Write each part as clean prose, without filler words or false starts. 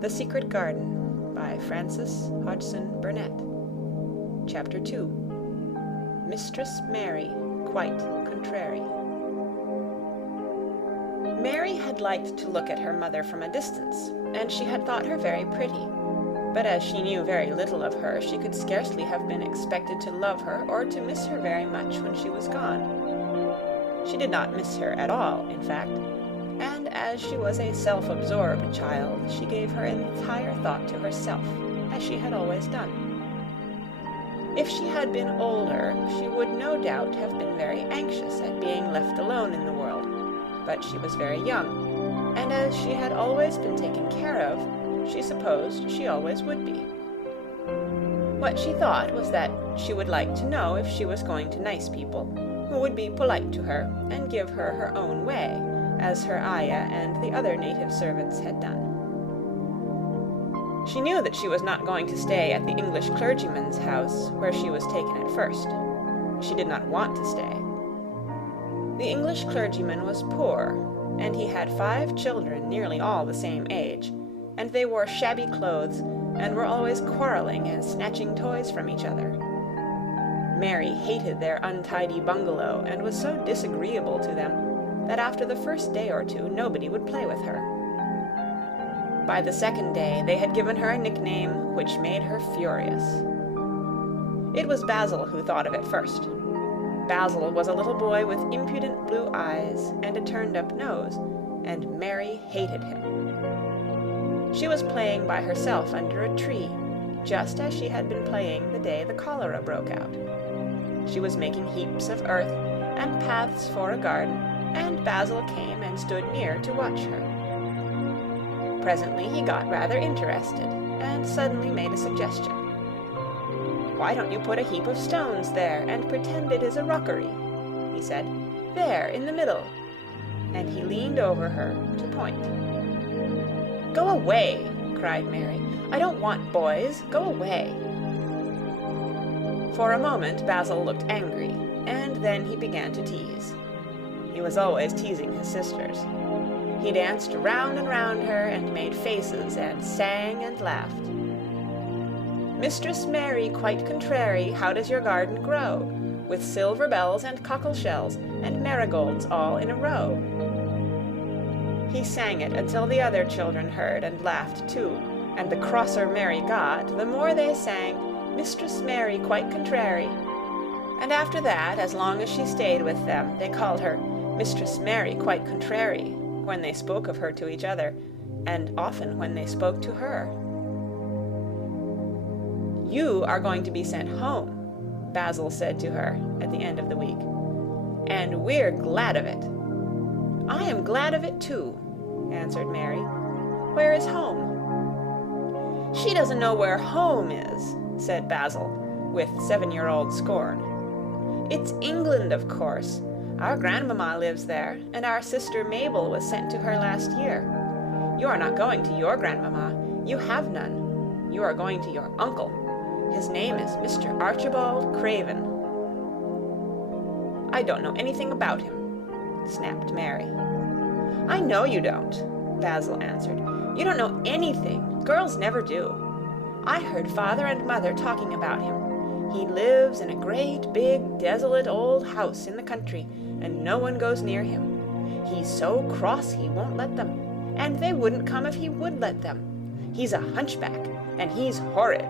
The Secret Garden by Frances Hodgson Burnett. Chapter 2. Mistress Mary, Quite Contrary. Mary had liked to look at her mother from a distance, and she had thought her very pretty. But as she knew very little of her, she could scarcely have been expected to love her or to miss her very much when she was gone. She did not miss her at all, in fact, and as she was a self-absorbed child, she gave her entire thought to herself, as she had always done. If she had been older, she would no doubt have been very anxious at being left alone in the world, but she was very young, and as she had always been taken care of, she supposed she always would be. What she thought was that she would like to know if she was going to nice people, who would be polite to her and give her her own way, as her ayah and the other native servants had done. She knew that she was not going to stay at the English clergyman's house, where she was taken at first. She did not want to stay. The English clergyman was poor, and he had 5 children nearly all the same age, and they wore shabby clothes and were always quarreling and snatching toys from each other. Mary hated their untidy bungalow and was so disagreeable to them that after the first day or two nobody would play with her. By the second day they had given her a nickname which made her furious. It was Basil who thought of it first. Basil was a little boy with impudent blue eyes and a turned-up nose, and Mary hated him. She was playing by herself under a tree, just as she had been playing the day the cholera broke out. She was making heaps of earth and paths for a garden, and Basil came and stood near to watch her. Presently he got rather interested, and suddenly made a suggestion. "Why don't you put a heap of stones there, and pretend it is a rockery?" he said. "There, in the middle." And he leaned over her to point. "Go away!" cried Mary. "I don't want boys. Go away!" For a moment Basil looked angry, and then he began to tease. He was always teasing his sisters. He danced round and round her and made faces and sang and laughed. "Mistress Mary, quite contrary, how does your garden grow? With silver bells and cockle shells and marigolds all in a row." He sang it until the other children heard and laughed too, and the crosser Mary got, the more they sang, "Mistress Mary, quite contrary." And after that, as long as she stayed with them, they called her Mistress Mary, quite contrary, when they spoke of her to each other, and often when they spoke to her. "You are going to be sent home," Basil said to her at the end of the week, "and we're glad of it." "I am glad of it too," answered Mary. "Where is home?" "She doesn't know where home is," said Basil, with 7-year-old scorn. "It's England, of course. Our grandmamma lives there, and our sister Mabel was sent to her last year. You are not going to your grandmamma. You have none. You are going to your uncle. His name is Mr. Archibald Craven." "I don't know anything about him," snapped Mary. "I know you don't," Basil answered. "You don't know anything. Girls never do. I heard Father and Mother talking about him. He lives in a great, big, desolate old house in the country, and no one goes near him. He's so cross he won't let them, and they wouldn't come if he would let them. He's a hunchback, and he's horrid."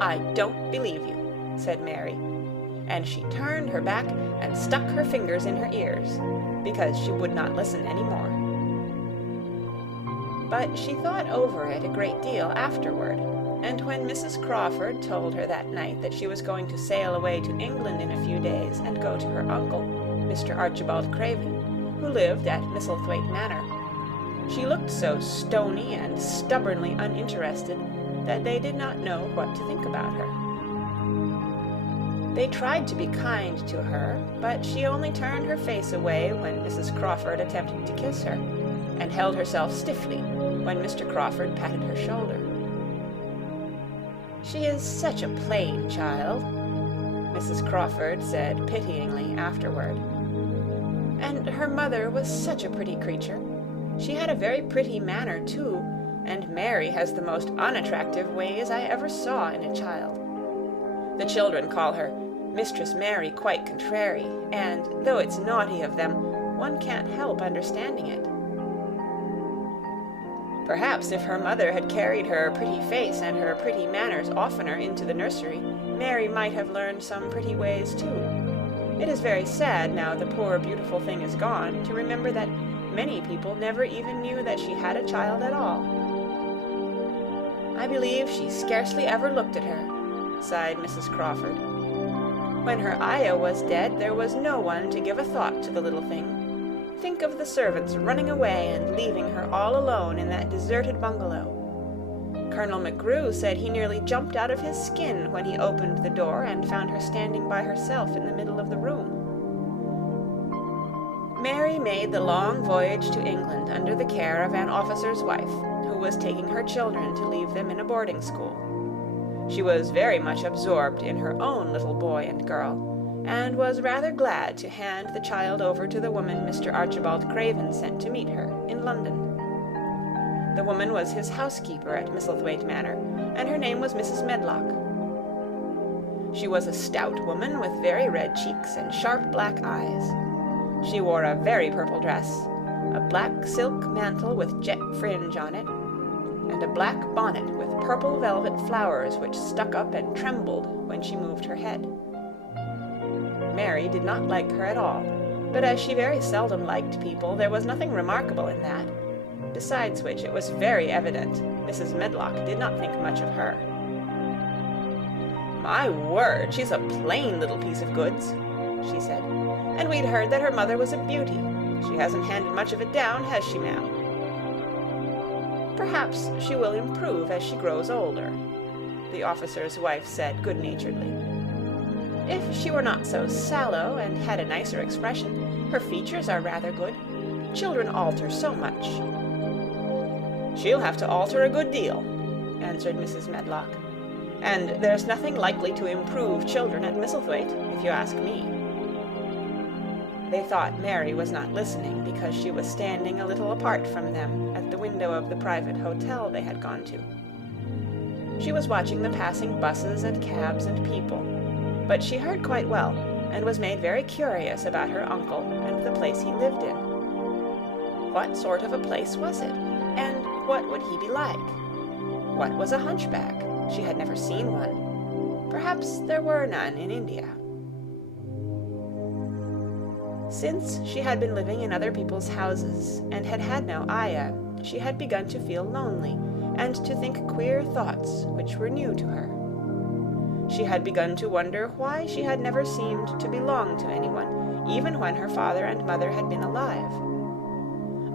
"I don't believe you," said Mary, and she turned her back and stuck her fingers in her ears, because she would not listen any more. But she thought over it a great deal afterward, and when Mrs. Crawford told her that night that she was going to sail away to England in a few days and go to her uncle, Mr. Archibald Craven, who lived at Misselthwaite Manor, she looked so stony and stubbornly uninterested that they did not know what to think about her. They tried to be kind to her, but she only turned her face away when Mrs. Crawford attempted to kiss her, and held herself stiffly when Mr. Crawford patted her shoulder. "She is such a plain child," Mrs. Crawford said pityingly afterward. "And her mother was such a pretty creature. She had a very pretty manner, too, and Mary has the most unattractive ways I ever saw in a child. The children call her Mistress Mary quite contrary, and, though it's naughty of them, one can't help understanding it. Perhaps if her mother had carried her pretty face and her pretty manners oftener into the nursery, Mary might have learned some pretty ways too. It is very sad, now the poor beautiful thing is gone, to remember that many people never even knew that she had a child at all. I believe she scarcely ever looked at her, sighed Mrs. Crawford. When her ayah was dead, there was no one to give a thought to the little thing. Think of the servants running away and leaving her all alone in that deserted bungalow. Colonel McGrew said he nearly jumped out of his skin when he opened the door and found her standing by herself in the middle of the room. Mary made the long voyage to England under the care of an officer's wife, who was taking her children to leave them in a boarding school. She was very much absorbed in her own little boy and girl, and was rather glad to hand the child over to the woman Mr. Archibald Craven sent to meet her in London. The woman was his housekeeper at Misselthwaite Manor, and her name was Mrs. Medlock. She was a stout woman with very red cheeks and sharp black eyes. She wore a very purple dress, a black silk mantle with jet fringe on it, and a black bonnet with purple velvet flowers which stuck up and trembled when she moved her head. Mary did not like her at all, but as she very seldom liked people, there was nothing remarkable in that. Besides which, it was very evident Mrs. Medlock did not think much of her. "My word, she's a plain little piece of goods," she said, "and we'd heard that her mother was a beauty. She hasn't handed much of it down, has she, ma'am?" "Perhaps she will improve as she grows older," the officer's wife said good-naturedly. "If she were not so sallow and had a nicer expression, her features are rather good. Children alter so much." "She'll have to alter a good deal," answered Mrs. Medlock, "and there's nothing likely to improve children at Misselthwaite, if you ask me." They thought Mary was not listening because she was standing a little apart from them at the window of the private hotel they had gone to. She was watching the passing buses and cabs and people, but she heard quite well, and was made very curious about her uncle and the place he lived in. What sort of a place was it, and what would he be like? What was a hunchback? She had never seen one. Perhaps there were none in India. Since she had been living in other people's houses, and had had no ayah, she had begun to feel lonely, and to think queer thoughts which were new to her. She had begun to wonder why she had never seemed to belong to anyone, even when her father and mother had been alive.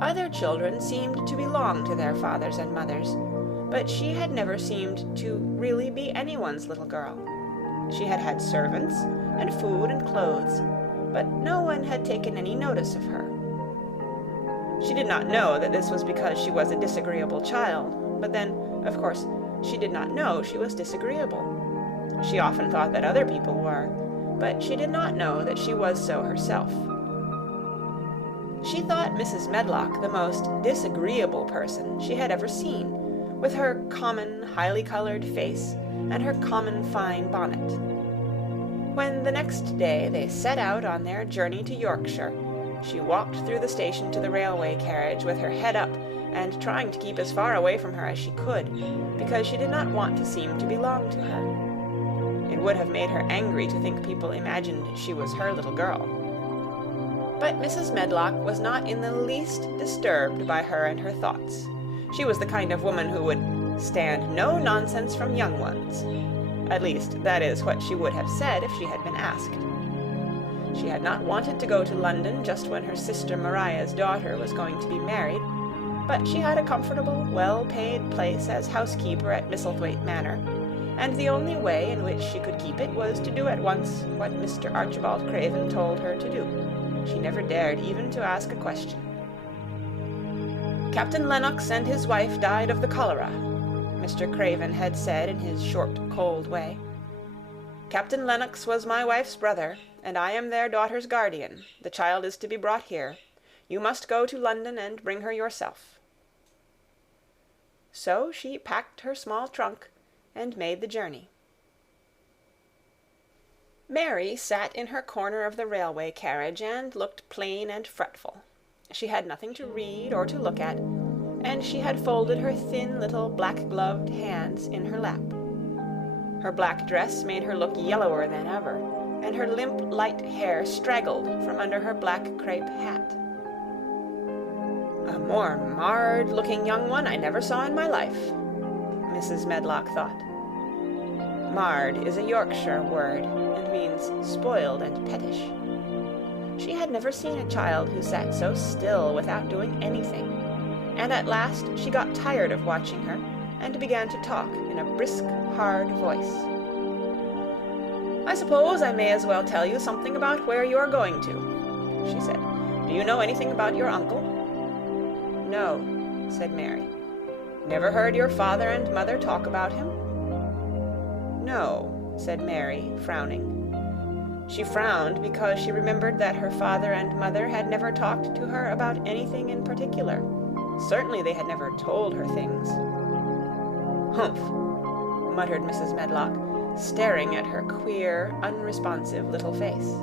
Other children seemed to belong to their fathers and mothers, but she had never seemed to really be anyone's little girl. She had had servants, and food and clothes, but no one had taken any notice of her. She did not know that this was because she was a disagreeable child, but then, of course, she did not know she was disagreeable. She often thought that other people were, but she did not know that she was so herself. She thought Mrs. Medlock the most disagreeable person she had ever seen, with her common, highly-colored face and her common fine bonnet. When the next day they set out on their journey to Yorkshire, she walked through the station to the railway carriage with her head up and trying to keep as far away from her as she could, because she did not want to seem to belong to her. It would have made her angry to think people imagined she was her little girl. But Mrs. Medlock was not in the least disturbed by her and her thoughts. She was the kind of woman who would stand no nonsense from young ones. At least, that is what she would have said if she had been asked. She had not wanted to go to London just when her sister Maria's daughter was going to be married, but she had a comfortable, well-paid place as housekeeper at Misselthwaite Manor, and the only way in which she could keep it was to do at once what Mr. Archibald Craven told her to do. She never dared even to ask a question. "Captain Lennox and his wife died of the cholera," Mr. Craven had said in his short, cold way. "Captain Lennox was my wife's brother, and I am their daughter's guardian. The child is to be brought here. You must go to London and bring her yourself." So she packed her small trunk and made the journey. Mary sat in her corner of the railway carriage and looked plain and fretful. She had nothing to read or to look at, and she had folded her thin little black-gloved hands in her lap. Her black dress made her look yellower than ever, and her limp, light hair straggled from under her black crepe hat. A more marred-looking young one I never saw in my life, Mrs. Medlock thought. Marred is a Yorkshire word, and means spoiled and pettish. She had never seen a child who sat so still without doing anything, and at last she got tired of watching her, and began to talk in a brisk, hard voice. "I suppose I may as well tell you something about where you are going to," she said. "Do you know anything about your uncle?" "No," said Mary. "Never heard your father and mother talk about him?" "No," said Mary, frowning. She frowned because she remembered that her father and mother had never talked to her about anything in particular. Certainly they had never told her things. "Humph," muttered Mrs. Medlock, staring at her queer, unresponsive little face.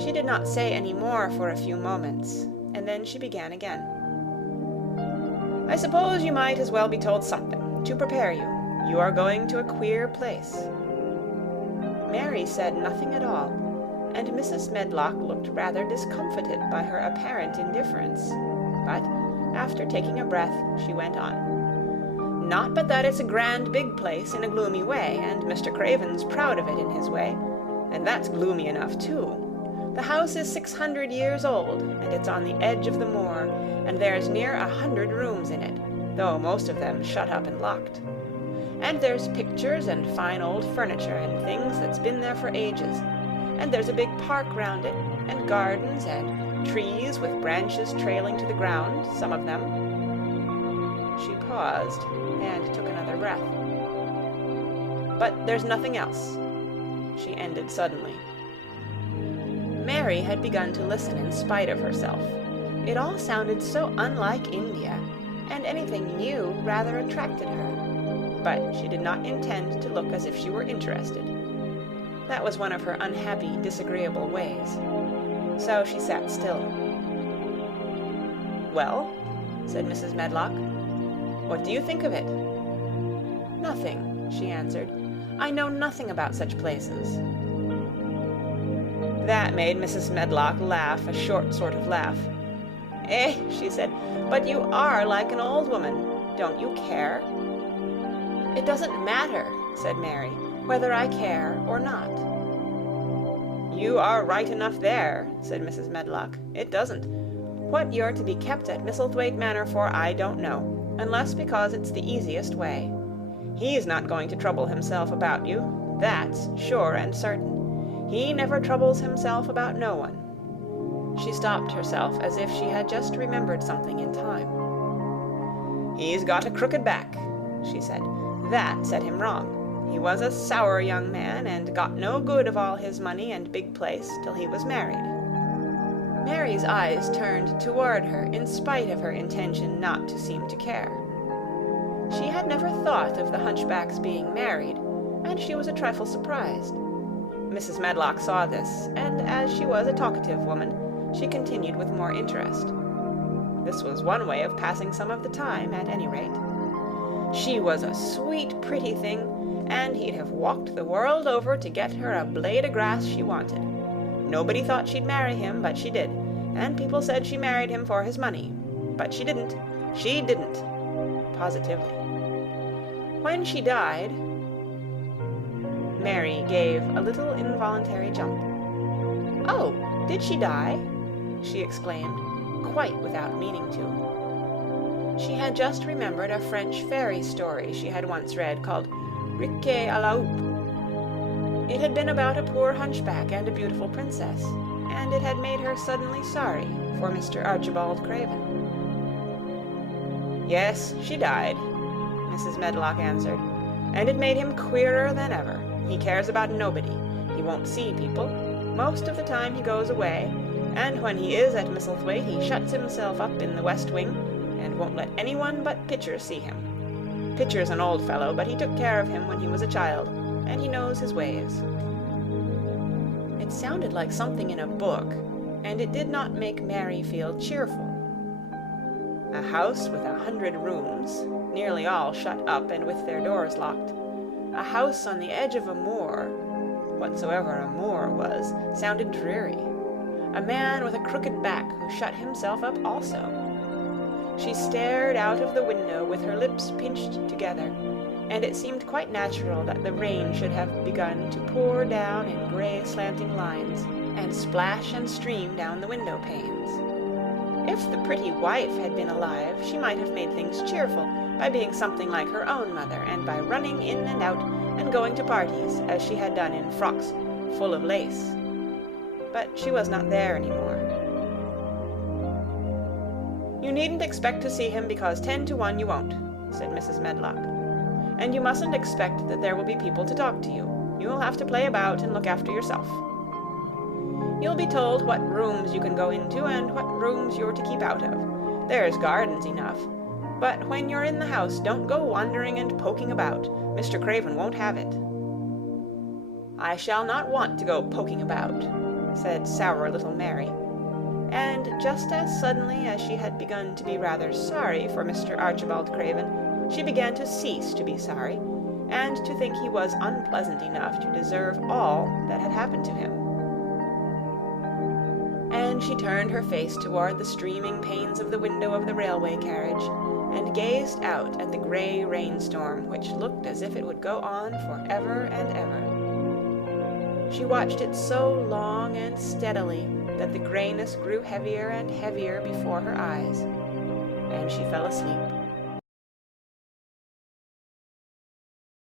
She did not say any more for a few moments, and then she began again. "I suppose you might as well be told something, to prepare you. You are going to a queer place." Mary said nothing at all, and Mrs. Medlock looked rather discomfited by her apparent indifference. But, after taking a breath, she went on. "Not but that it's a grand big place in a gloomy way, and Mr. Craven's proud of it in his way, and that's gloomy enough too. The house is 600 years old, and it's on the edge of the moor, and there's near 100 rooms in it, though most of them shut up and locked. And there's pictures and fine old furniture and things that's been there for ages, and there's a big park round it, and gardens and trees with branches trailing to the ground, some of them." She paused and took another breath. "But there's nothing else," she ended suddenly. Mary had begun to listen in spite of herself. It all sounded so unlike India, and anything new rather attracted her. But she did not intend to look as if she were interested. That was one of her unhappy, disagreeable ways. So she sat still. "Well," said Mrs. Medlock, "what do you think of it?" "Nothing," she answered. "I know nothing about such places." That made Mrs. Medlock laugh, a short sort of laugh. "Eh," she said, "but you are like an old woman. Don't you care?" "It doesn't matter," said Mary, "whether I care or not." "You are right enough there," said Mrs. Medlock. "It doesn't. What you're to be kept at Misselthwaite Manor for I don't know, unless because it's the easiest way. He's not going to trouble himself about you, that's sure and certain. He never troubles himself about no one." She stopped herself as if she had just remembered something in time. "He's got a crooked back," she said. "That set him wrong. He was a sour young man, and got no good of all his money and big place till he was married." Mary's eyes turned toward her in spite of her intention not to seem to care. She had never thought of the hunchback's being married, and she was a trifle surprised. Mrs. Medlock saw this, and as she was a talkative woman, she continued with more interest. This was one way of passing some of the time, at any rate. She was a sweet, pretty thing, and he'd have walked the world over to get her a blade of grass she wanted. Nobody thought she'd marry him, but she did, and people said she married him for his money. But she didn't. She didn't. Positively. When she died... Mary gave a little involuntary jump. "Oh, did she die?" she exclaimed, quite without meaning to. She had just remembered a French fairy story she had once read called Riquet à la Houppe. It had been about a poor hunchback and a beautiful princess, and it had made her suddenly sorry for Mr. Archibald Craven. "Yes, she died," Mrs. Medlock answered, "and it made him queerer than ever. He cares about nobody. He won't see people. Most of the time he goes away, and when he is at Misselthwaite he shuts himself up in the west wing, and won't let anyone but Pitcher see him. Pitcher's an old fellow, but he took care of him when he was a child, and he knows his ways." It sounded like something in a book, and it did not make Mary feel cheerful. A house with 100 rooms, nearly all shut up and with their doors locked. A house on the edge of a moor, whatsoever a moor was, sounded dreary. A man with a crooked back who shut himself up also. She stared out of the window with her lips pinched together, and it seemed quite natural that the rain should have begun to pour down in gray slanting lines, and splash and stream down the window panes. If the pretty wife had been alive, she might have made things cheerful by being something like her own mother, and by running in and out and going to parties, as she had done in frocks full of lace. But she was not there anymore. "You needn't expect to see him, because 10 to 1 you won't," said Mrs. Medlock. "And you mustn't expect that there will be people to talk to you. You'll have to play about and look after yourself. You'll be told what rooms you can go into and what rooms you're to keep out of. There's gardens enough. But when you're in the house, don't go wandering and poking about. Mr. Craven won't have it." "I shall not want to go poking about," said sour little Mary. And just as suddenly as she had begun to be rather sorry for Mr. Archibald Craven, she began to cease to be sorry, and to think he was unpleasant enough to deserve all that had happened to him. And she turned her face toward the streaming panes of the window of the railway carriage, and gazed out at the gray rainstorm, which looked as if it would go on for ever and ever. She watched it so long and steadily that the grayness grew heavier and heavier before her eyes, and she fell asleep.